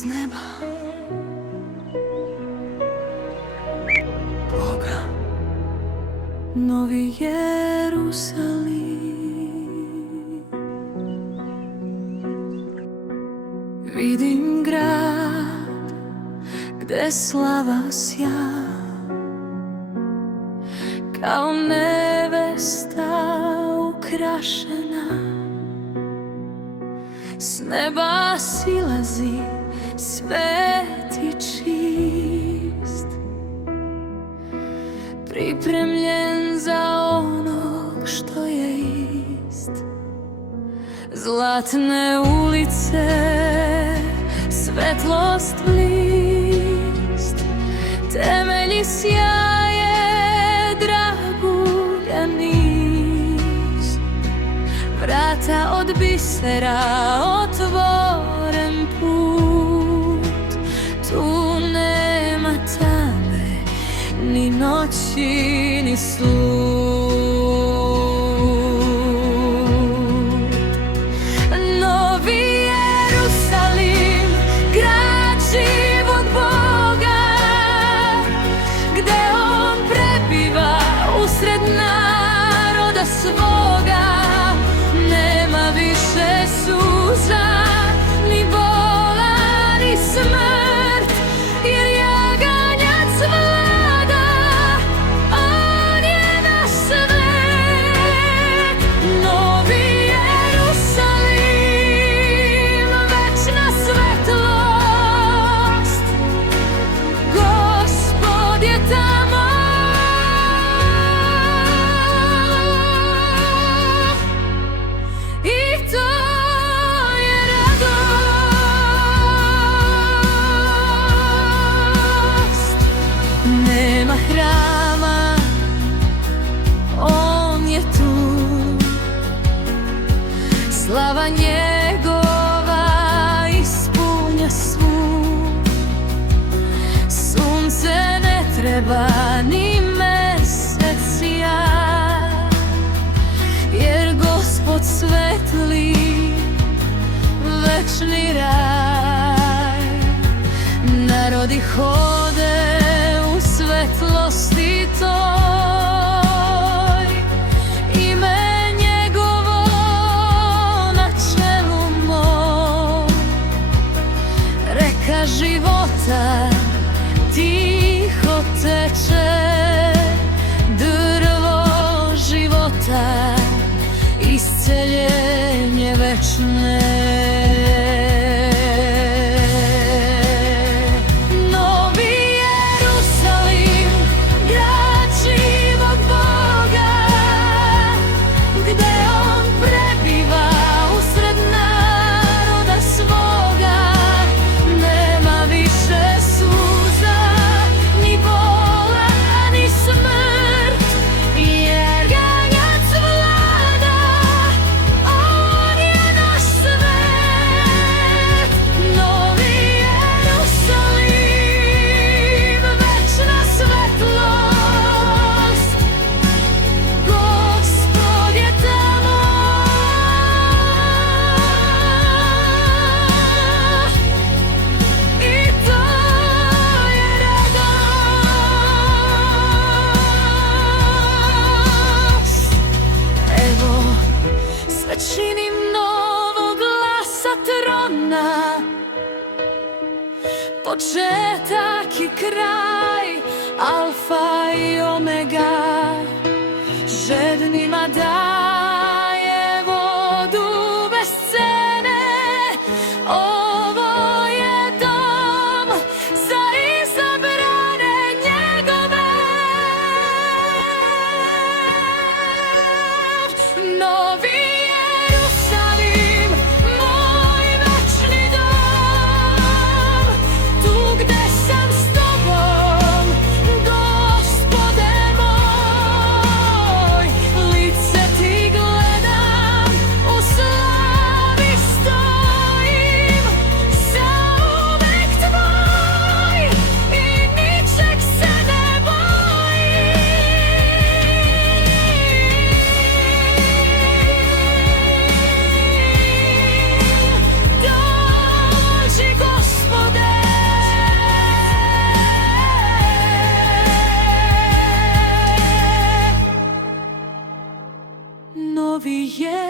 s neba Boga, Novi Jerusalim. Vidim grad gde slava sja, kao nevesta ukrašena. S neba silazi sveti čist, pripremljen za onog što je ist. Zlatne ulice, svetlost blist, temelji sjaje, dragulja niz. Vrata od bisera, otvoren put, tu nema tame, ni noći, ni sud. Novi Jerusalim, grad živog Boga, gde on prebiva usred naroda svoga. Nema više suza, ni bola, ni smrt, jer jaganjac vlada, on je naš svet. Novi Jerusalim, večna svetlost, Gospod je tamo. I to je radost. Nema hrama, on je tu. Slava njegova ispunja svu. Sunce ne treba, ni mesec jak, jer Gospod svetli večni raj. Narodi hode u svetlosti toj, ime njegovo na čelu mom. Reka života tiho teče, drvo života, isceljenje večne. Novi Jerusalim, grad živog Boga, gde on prebiva usred naroda svoga. Nema više suza, ni bola, ni smrt, jer jaganjac vlada, on je naš svet. Novi Jerusalim, večna svetlost, Gospod je tamo. I to je radost. Evo, sve činim novog glasa trona, početak i kraj, alfa i omega. Žednima daje vodu bez cene. Ovo je dom za izabrane njegove. Novi Jerusalim, moj večni dom, tu gde sam s tobom, Gospode moj. Lice ti gledam, u slavi stojim, zauvek tvoj i ničeg se ne bojim. Novi Jerusalim.